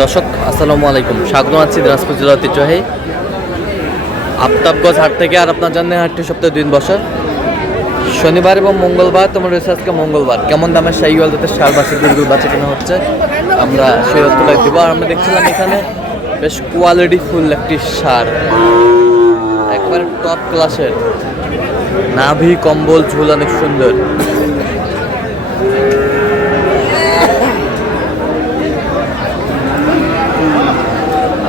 দর্শক আসসালামু আলাইকুম, স্বাগত আছি দিনাজপুর জেলা ঐতিহ্যবাহী আফতাবগঞ্জ হাট থেকে। আর আপনার জানেন হাটটি সপ্তাহে 2 দিন বসে, শনিবার এবং মঙ্গলবার। তোমার রয়েছে আজকে মঙ্গলবার। কেমন দামের শাহিওয়াল জাতের ষাঁড় বাছুর গরুর বাচ্চা কেনা হচ্ছে আমরা সেই তথ্যটাই দিব। আর আমরা দেখছিলাম এখানে বেশ কোয়ালিটি ফুল একটি ষাঁড়, একবার টপ ক্লাসের, নাভি কম্বল ঝুল অনেক সুন্দর।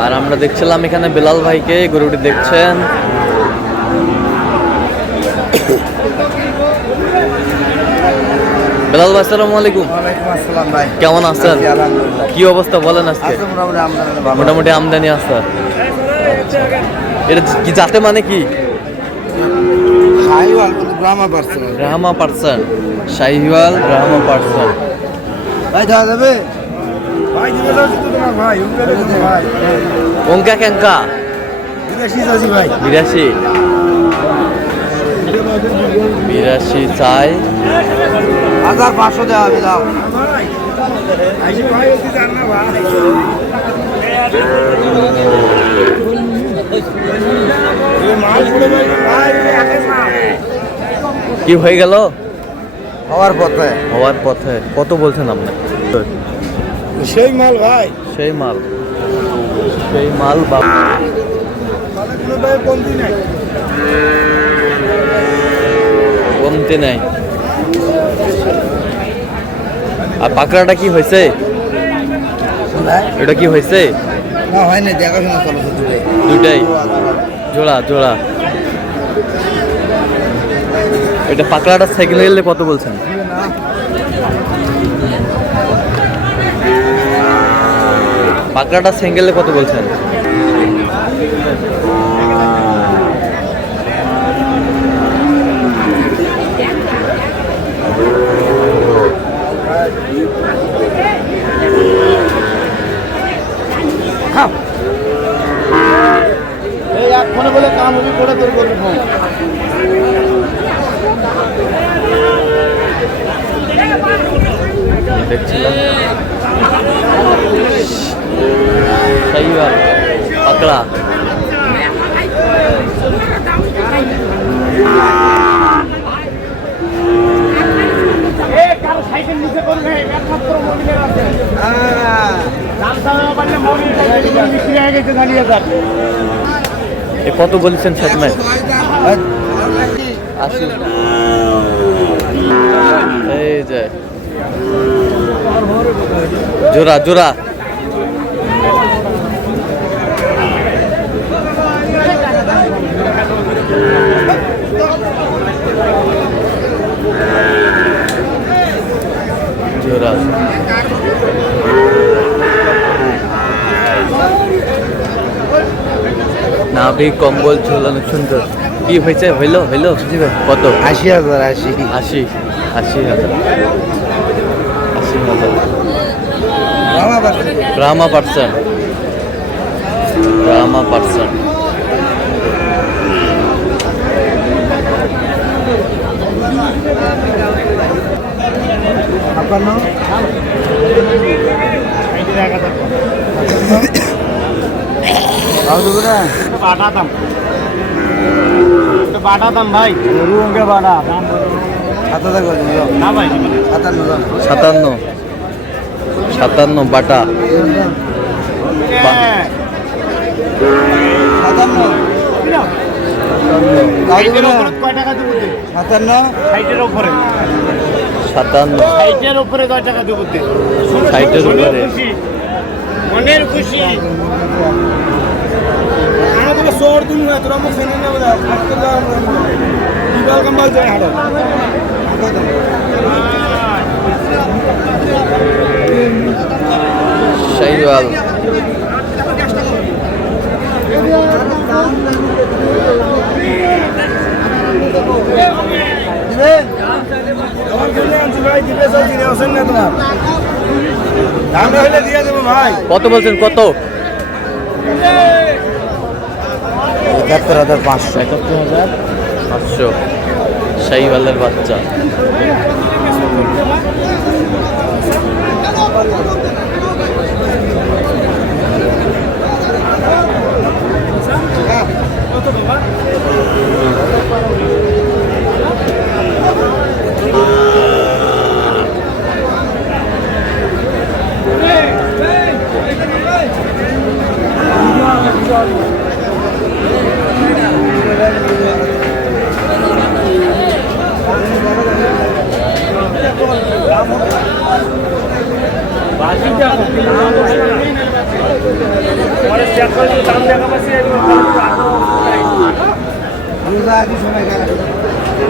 আর আমরা দেখছিলাম এখানে বেলাল ভাইকে, গরুটি দেখছেন। বেলাল ভাই আসসালামু আলাইকুম। ভাই কেমন আছেন? কি অবস্থা বলেন আজকে? মোটামুটি আমদানি আছে। এটা কি জাতে মানে কি? Brahma person, Sahiwal Brahma person. ভাই দেওয়া যাবে? ভাই দিবে তো তোমার ভাই ভাই ওঙ্কা ক্যাঙ্কা 82 ভাই 82 চাই 1500 দেওয়া হবে। দাও কি হয়ে গেল? হওয়ার পথে কত বলছেন আপনি? সেই মাল ভাই, সেই মাল বা কমতি নাই। আর পাকড়াটা কি হয়েছে? এটা কি হয়েছে? না হয় না, দেখাশোনা চলছে দুটাই জোড়া। এটা পাকড়াটা সাইকেল গেলে কত বলছেন? পাকড়াটা সিঙ্গেলে কত বলছেন? এই এক ফোনে বলে কাম হবি করে তোর করবি ফোন। দেখছিলাম শাহিওয়াল পাকড়া। কত বলেছেন সামনে? 80। এই যে জোড়া নাভি কম্বল ঝোল অনেক সুন্দর। কি হয়েছে? হইলো কত? 80,000 80,000 ব্রাহ্মা পার্সন। বাটা দাম ভাই, রুঙ্গে বাটা দাম 57 বাটা। ষাটের উপরে 10 টাকা দেবো। মনের খুশি শহর তুমি না তোরা মুখ ফেলে না বলে হাঁটতে যাওয়ার বিবাল কাম্বাল যায় হাঁটো। শাহিওয়াল কত বলছেন? কত? 71,500 শাহিওয়ালের বাচ্চা।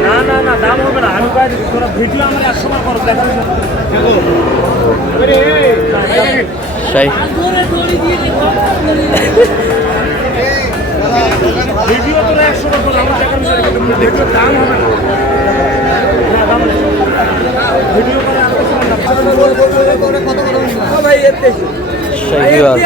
না না না দাম হবে না আমি কয়ে দিচ্ছি তোরা ভিডিও আমার 100 বার করো দেখো শাহী ভিডিও তোরা 100 বার করো আমার টাকা মিশে রেখে ভিডিও দাম হবে না ভিডিও করে শাহীওয়াল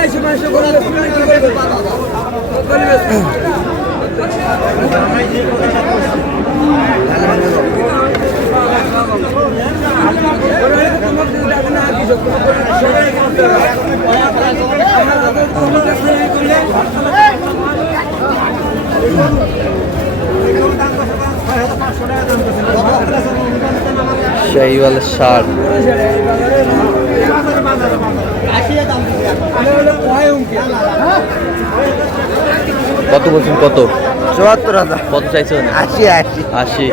শাহীওয়ালের ষাট কত বলছেন কত 74,000 কত চাইছেন 80 আশি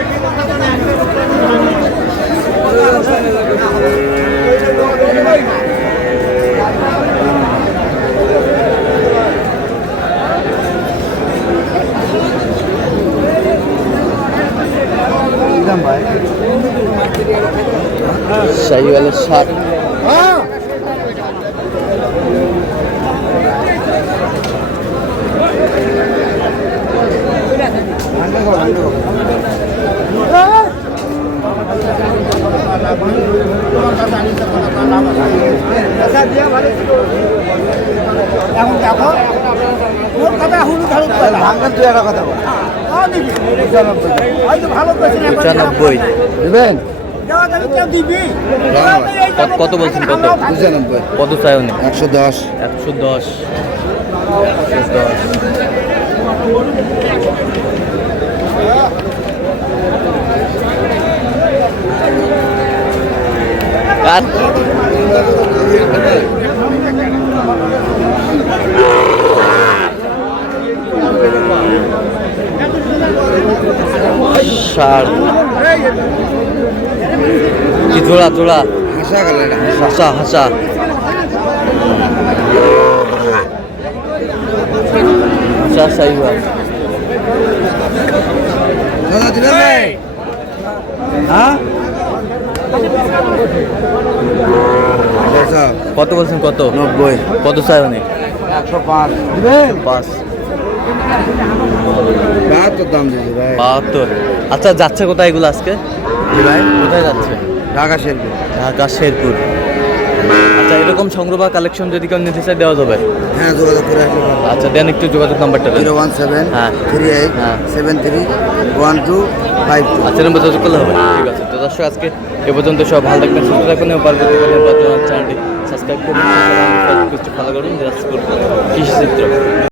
শাহীওয়ালের ষাট এখন দেখো ওর কথা হুলু ধরো ভাঙা তুই একটা কথা বল হয়তো ভালো করছেন 95 দিবেন দেওয়া যাবে কেউ দিবি কত বলছেন কত 95 কত চাই উনি 110 110 কাট ষাট কি জোড়া জোড়া হাসা গেল এটা হাসা হাসা হাসা শাহীওয়াল দাদা দিবেন ভাই হ্যাঁ কত বলছেন কত 90 কত চাই উনি 105 দিবেন 5 72 দাম দিয়েছে ভাই 72 আচ্ছা যাচ্ছে কোথায় এগুলো আজকে জি ভাই কোথায় যাচ্ছে ঢাকা শেরপুর ঢাকা শেরপুর আচ্ছা এরকম সংগ্রহ বা কালেকশন যদি কেউ নিতে চায় দেওয়া যাবে হ্যাঁ যোগাযোগ করে আসলে ভালো আচ্ছা দেন একটু যোগাযোগ নাম্বারটা দেন 017 হ্যাঁ। 38 হ্যাঁ। 73 1252 আচ্ছা নম্বর যোগাযোগ করলে হবে ঠিক আছে তো দর্শক আজকে এ পর্যন্ত সব ভালো থাকবেন সুস্থ থাকবেন এবং পরবর্তীকালে চ্যানেলটি সাবস্ক্রাইব করুন ফলো করুন কৃষি চিত্র